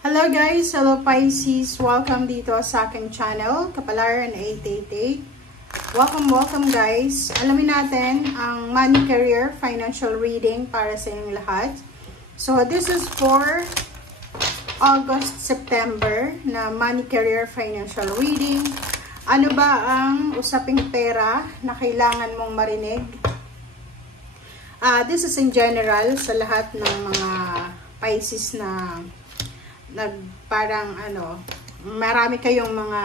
Hello guys! Hello Pisces! Welcome dito sa aking channel, Kapalaran 888. Welcome guys! Alamin natin ang money, career, financial reading para sa inyong lahat. So this is for August, September na money, career, financial reading. Ano ba ang usaping pera na kailangan mong marinig? This is in general sa lahat ng mga Pisces na parang marami kayong mga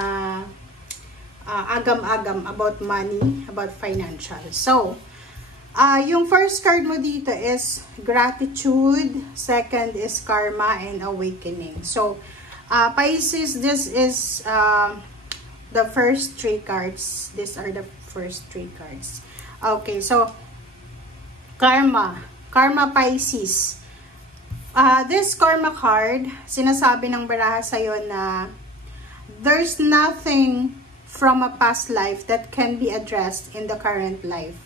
agam-agam about money, about financial. So, yung first card mo dito is gratitude, second is karma and awakening. So, Pisces, this is the first three cards. These are the first three cards. Okay, so karma Pisces. This karma card, sinasabi ng baraha sa'yo na there's nothing from a past life that can be addressed in the current life.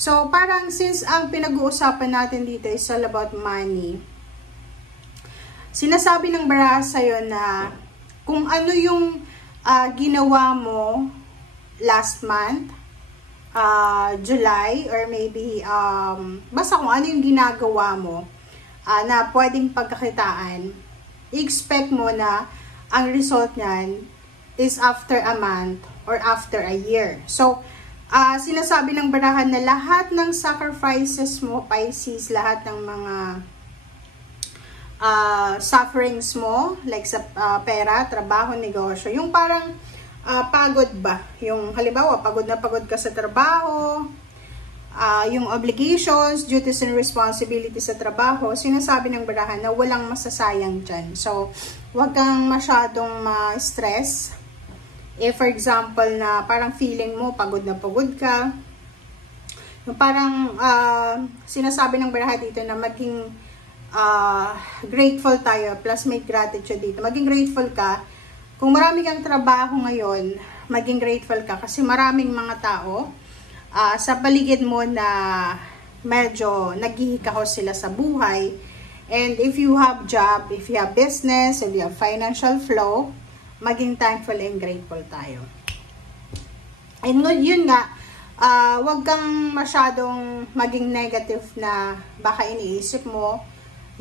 So, parang since ang pinag-uusapan natin dito is all about money, sinasabi ng baraha sa'yo na kung ano yung ginawa mo last month, July, or maybe, basta kung ano yung ginagawa mo, na pwedeng pagkakitaan, expect mo na ang result niyan is after a month or after a year. So, sinasabi ng barahan na lahat ng sacrifices mo, Pisces, lahat ng mga sufferings mo, like sa pera, trabaho, negosyo, yung parang pagod ba? Yung halimbawa, pagod na pagod ka sa trabaho, yung obligations, duties and responsibilities sa trabaho, sinasabi ng barahan na walang masasayang dyan. So, wag kang masyadong ma-stress. If for example na parang feeling mo pagod na pagod ka, yung parang sinasabi ng barahan dito na maging grateful tayo, plus may gratitude dito. Maging grateful ka. Kung marami kang trabaho ngayon, maging grateful ka kasi maraming mga tao sa paligid mo na medyo naghihikahos sila sa buhay. And if you have job, if you have business, if you have financial flow, maging thankful and grateful tayo. And yun nga, wag kang masyadong maging negative na baka iniisip mo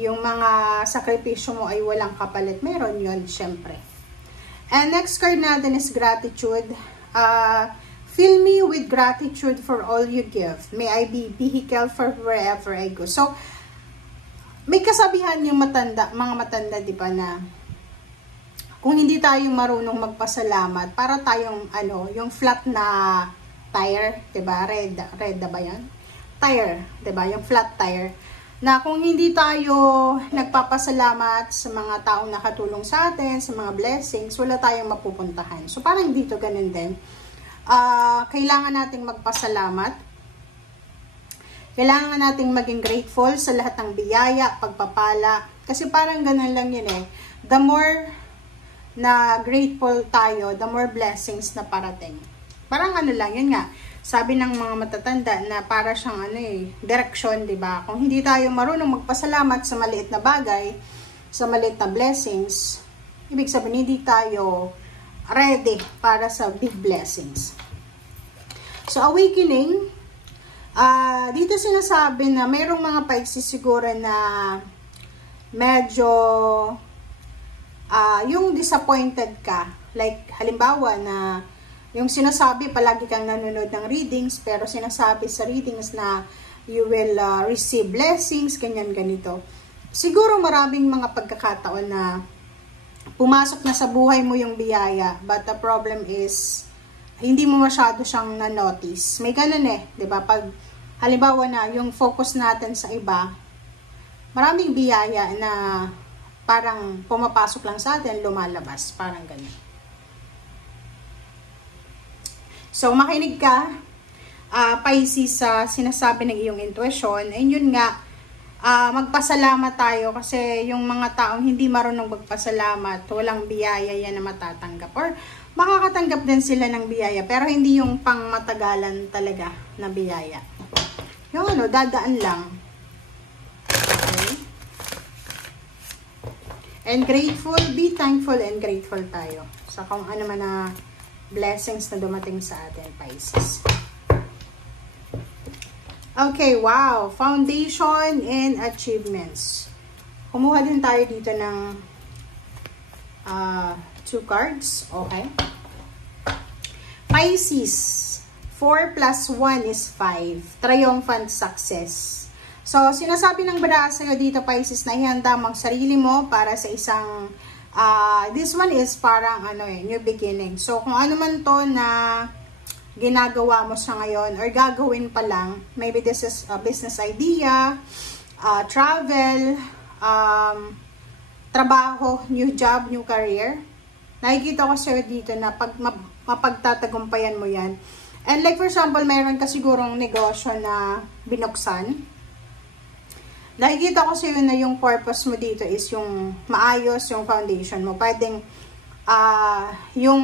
yung mga sakripisyo mo ay walang kapalit. Meron yun, syempre. And next card natin is gratitude. Fill me with gratitude for all you give. May I be vehicle for wherever I go. So, may kasabihan yung mga matanda, di ba, na kung hindi tayo marunong magpasalamat, para tayong, yung flat na tire, di ba? Red ba yan? Tire, di ba? Yung flat tire. Na kung hindi tayo nagpapasalamat sa mga taong nakatulong sa atin, sa mga blessings, wala tayong mapupuntahan. So, parang dito ganun din. Kailangan nating magpasalamat. Kailangan nating maging grateful sa lahat ng biyaya, pagpapala. Kasi parang ganun lang yun eh. The more na grateful tayo, the more blessings na parating. Parang lang, yun nga. Sabi ng mga matatanda na para siyang direksyon, di ba? Kung hindi tayo marunong magpasalamat sa maliit na bagay, sa maliit na blessings, ibig sabihin hindi tayo ready para sa big blessings. So, awakening, dito sinasabi na mayroong mga Pisces siguro na medyo yung disappointed ka. Like, halimbawa na yung sinasabi, palagi kang nanonood ng readings, pero sinasabi sa readings na you will receive blessings, ganito. Siguro maraming mga pagkakataon na pumasok na sa buhay mo yung biyaya, but the problem is, hindi mo masyado siyang na-notice. May ganun di ba? Pag, halimbawa na, yung focus natin sa iba, maraming biyaya na parang pumapasok lang sa atin, lumalabas. Parang ganun. So, makinig ka, Pisces, sa sinasabi ng iyong intuition, and yun nga, magpasalamat tayo kasi yung mga taong hindi marunong magpasalamat, walang biyaya yan na matatanggap. Or makakatanggap din sila ng biyaya, pero hindi yung pang matagalan talaga na biyaya. Yung dadaan lang. Okay? And grateful, be thankful and grateful tayo sa kung ano man na blessings na dumating sa atin, Pisces. Okay, wow. Foundation and achievements. Kumuha din tayo dito ng 2 cards. Okay. Pisces. 4 plus 1 is 5. Triumphant success. So, sinasabi ng bada sa'yo dito, Pisces, na ihanda mo ang sarili mo para sa isang, this one is parang, new beginning. So, kung ano man to na ginagawa mo sa ngayon, or gagawin pa lang, maybe this is a business idea, travel, trabaho, new job, new career. Nakikita ko sa'yo dito na pag mapagtatagumpayan mo yan. And like for example, mayroon ka sigurong negosyo na binuksan. Nakikita ko sa'yo na yung purpose mo dito is yung maayos yung foundation mo. Pwedeng yung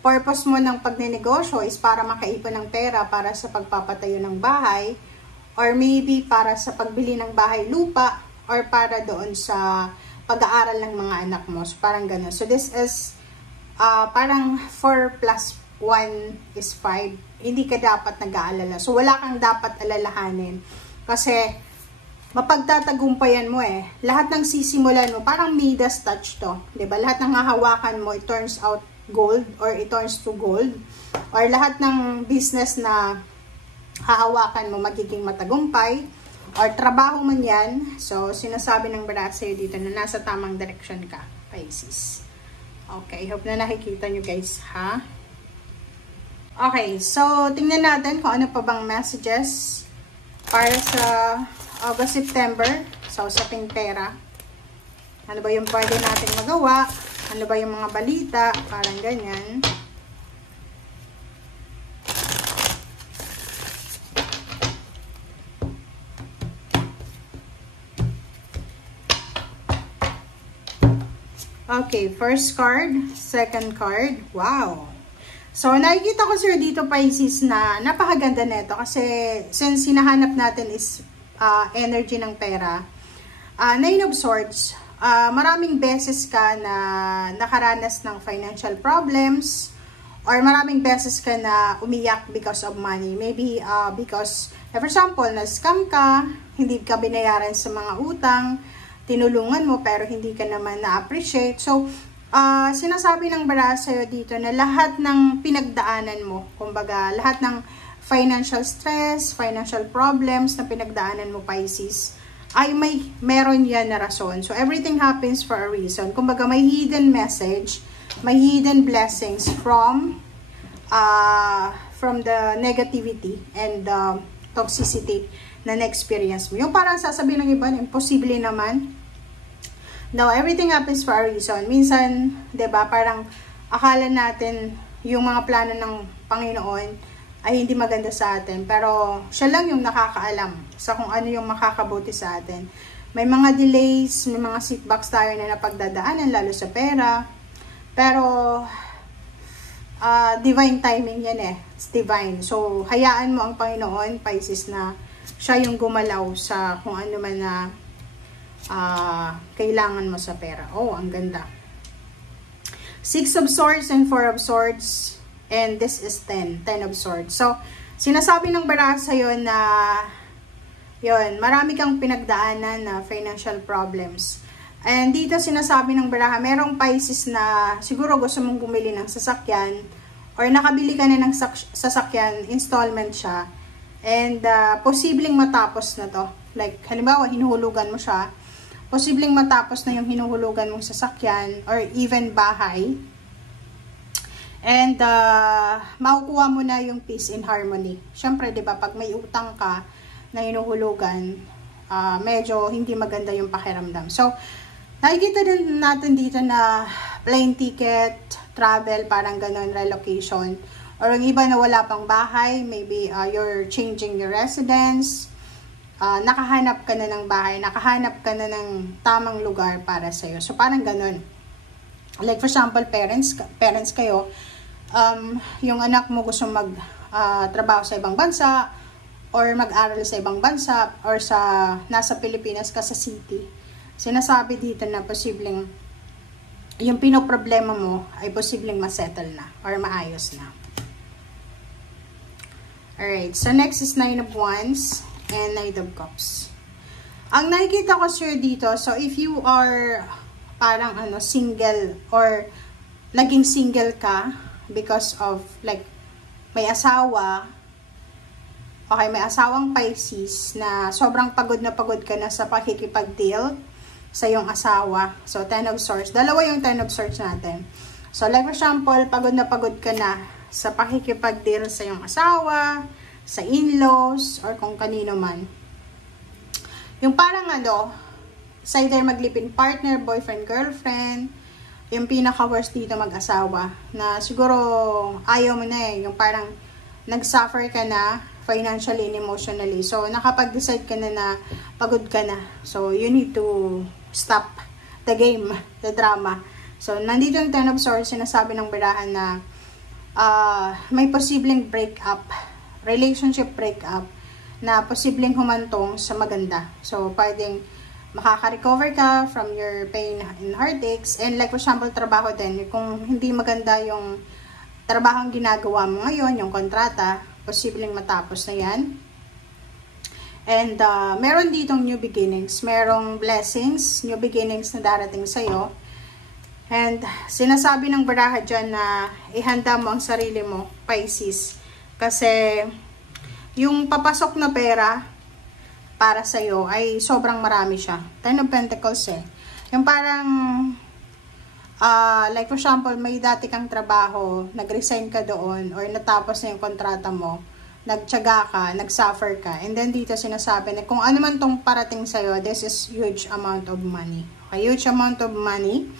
purpose mo ng pagnenegosyo is para makaipon ng pera para sa pagpapatayo ng bahay, or maybe para sa pagbili ng bahay lupa, or para doon sa pag-aaral ng mga anak mo. So, parang ganun. So, this is parang 4 plus 1 is 5. Hindi ka dapat nag-aalala. So, wala kang dapat alalahanin. Kasi, mapagtatagumpayan mo eh. Lahat ng sisimulan mo, parang Midas touch to. Diba? Lahat ng hahawakan mo, it turns out gold, or it turns to gold. Or lahat ng business na hahawakan mo, magiging matagumpay. Or trabaho man yan. So, sinasabi ng barat sa'yo dito na nasa tamang direction ka, Pisces. Okay, hope na nakikita nyo guys, ha? Okay, so, tingnan natin kung ano pa bang messages para sa August, September, sa usaping pera. Ano ba yung pwede natin magawa? Ano ba yung mga balita? Parang ganyan. Okay, first card, second card. Wow! So, nakikita ko sir dito, Pisces, na napakaganda nito kasi since hinahanap natin is energy ng pera, Nine of Swords, maraming beses ka na nakaranas ng financial problems, or maraming beses ka na umiyak because of money. Maybe because, for example, na-scam ka, hindi ka binayaran sa mga utang, tinulungan mo pero hindi ka naman na-appreciate. So, sinasabi ng bara sa'yo dito na lahat ng pinagdaanan mo, kumbaga lahat ng financial stress, financial problems na pinagdaanan mo, Pisces, ay meron yan na rason. So, everything happens for a reason. Kumbaga, may hidden message, may hidden blessings from the negativity and toxicity na na-experience mo. Yung parang sasabihin ng iba, imposible naman. No, everything happens for a reason. Minsan, 'di ba, parang akala natin yung mga plano ng Panginoon ay hindi maganda sa atin, pero siya lang yung nakakaalam sa kung ano yung makakabuti sa atin. May mga delays, may mga setbacks tayo na napagdadaanan, lalo sa pera. Pero divine timing yan eh. It's divine. So, hayaan mo ang Panginoon, Pisces, na siya yung gumalaw sa kung ano man na kailangan mo sa pera. Oh, ang ganda. 6 of Swords and 4 of Swords. And this is 10 of Swords. So, sinasabi ng bara sa'yo na yun, marami kang pinagdaanan na financial problems. And dito sinasabi ng baraha, merong Pisces na siguro gusto mong bumili ng sasakyan or nakabili ka na ng sasakyan, installment siya. And posibleng matapos na to. Like, halimbawa, hinuhulugan mo siya. Posibleng matapos na yung hinuhulugan mong sasakyan or even bahay. And makukuha mo na yung peace and harmony. Siyempre, di ba, pag may utang ka na hinuhulugan, medyo hindi maganda yung pakiramdam. So, nakikita din natin dito na plane ticket, travel, parang ganun, relocation. Or yung iba na wala pang bahay, maybe you're changing your residence, nakahanap ka na ng bahay, nakahanap ka na ng tamang lugar para sa'yo. So, parang ganun. Like, for example, parents kayo, yung anak mo gusto mag-trabaho sa ibang bansa, or mag-aral sa ibang bansa, or nasa Pilipinas ka sa city. sinasabi dito na posibleng yung pinoproblema mo ay posibleng masettle na or maayos na. Alright, so next is 9 of Wands and 9 of Cups. Ang nakikita ko sir dito, so if you are parang single or naging single ka because of like may asawa, okay, may asawang Pisces na sobrang pagod na pagod ka na sa pakikipag-deal sa iyong asawa. So, 10 of Swords. Dalawa yung 10 of Swords natin. So, like for example, pagod na pagod ka na sa pakikipag-deal sa iyong asawa, sa in-laws, or kung kanino man. Yung parang sa either maglipin partner, boyfriend, girlfriend, yung pinaka-worst dito mag-asawa, na siguro ayaw mo na yung parang nag-suffer ka na financially and emotionally. So, nakapag-decide ka na pagod ka na. So, you need to stop the game, the drama. So, nandito yung 10 of Swords, sinasabi ng barahan na may posibleng breakup, relationship breakup, na posibleng humantong sa maganda. So, pwedeng makaka-recover ka from your pain and heartaches. And like for example, trabaho din. Kung hindi maganda yung trabahong ginagawa mo ngayon, yung kontrata, posibleng matapos na yan. And meron ditong new beginnings. Merong blessings, new beginnings na darating sa'yo. And sinasabi ng baraha dyan na ihanda mo ang sarili mo, Pisces. Kasi yung papasok na pera para sa'yo ay sobrang marami siya. 10 of Pentacles Yung parang, like for example, may dati kang trabaho, nag-resign ka doon, or natapos na yung kontrata mo, nagtiyaga ka, nag-suffer ka, and then dito sinasabi na kung ano man tong parating sa'yo, this is huge amount of money. Okay, huge amount of money,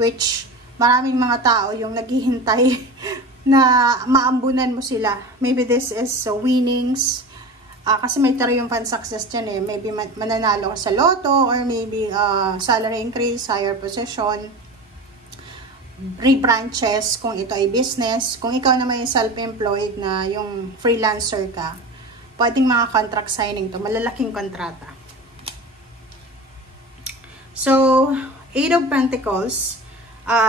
which maraming mga tao yung naghihintay na maambunan mo sila. Maybe this is winnings, kasi may triumphant success dyan maybe mananalo ka sa loto, or maybe salary increase, higher position, rebranches kung ito ay business. Kung ikaw naman yung self-employed na yung freelancer ka, pwedeng mga contract signing to, malalaking kontrata. So, 8 of Pentacles,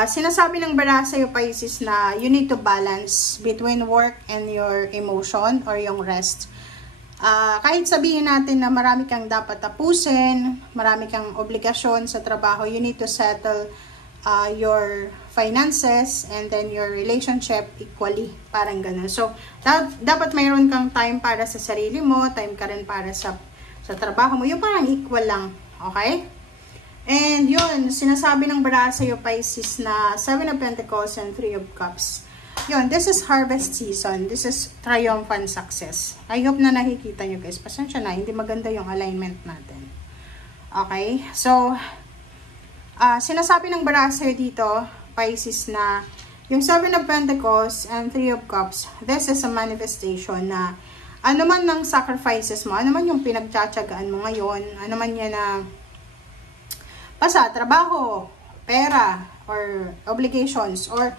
sinasabi ng baraha sa'yo, Pisces, na you need to balance between work and your emotion or yung rest. Kahit sabihin natin na marami kang dapat tapusin, marami kang obligasyon sa trabaho, you need to settle your finances and then your relationship equally, parang ganun. So, dapat mayroon kang time para sa sarili mo, time ka rin para sa trabaho mo, yung parang equal lang, okay? And yun, sinasabi ng baraha sa'yo, Pisces, na 7 of Pentacles and 3 of Cups. Yun, this is harvest season, this is triumphant success. I hope na nakikita nyo guys, pasensya na, hindi maganda yung alignment natin. Okay, so, sinasabi ng baraha sa'yo dito, Pisces, na yung 7 of Pentacles and 3 of Cups, this is a manifestation na ano man ng sacrifices mo, ano man yung pinagtsatsagaan mo ngayon, ano man yan na trabaho, pera, or obligations, or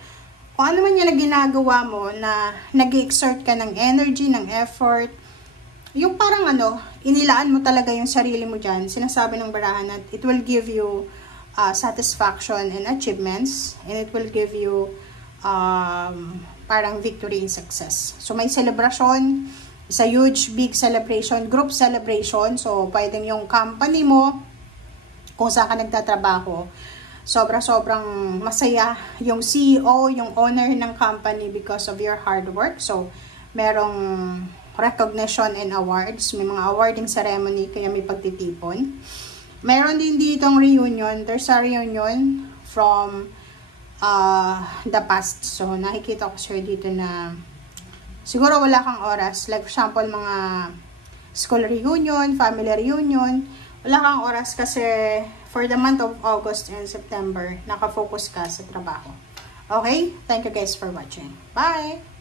kung ano man yan na ginagawa mo na nag-exert ka ng energy, ng effort, yung parang inilaan mo talaga yung sarili mo dyan, sinasabi ng barahan na it will give you satisfaction and achievements, and it will give you parang victory and success. So may celebration, it's a huge big celebration, group celebration. So pwedeng yung company mo, kung saan ka nagtatrabaho, sobrang masaya yung CEO, yung owner ng company because of your hard work. So merong recognition and awards, may mga awarding ceremony, kaya may pagtitipon. Meron din ditong reunion. There's a reunion from the past. So, nakikita ko sir dito na siguro wala kang oras. Like, for example, mga school reunion, family reunion. Wala kang oras kasi for the month of August and September, nakafocus ka sa trabaho. Okay? Thank you guys for watching. Bye!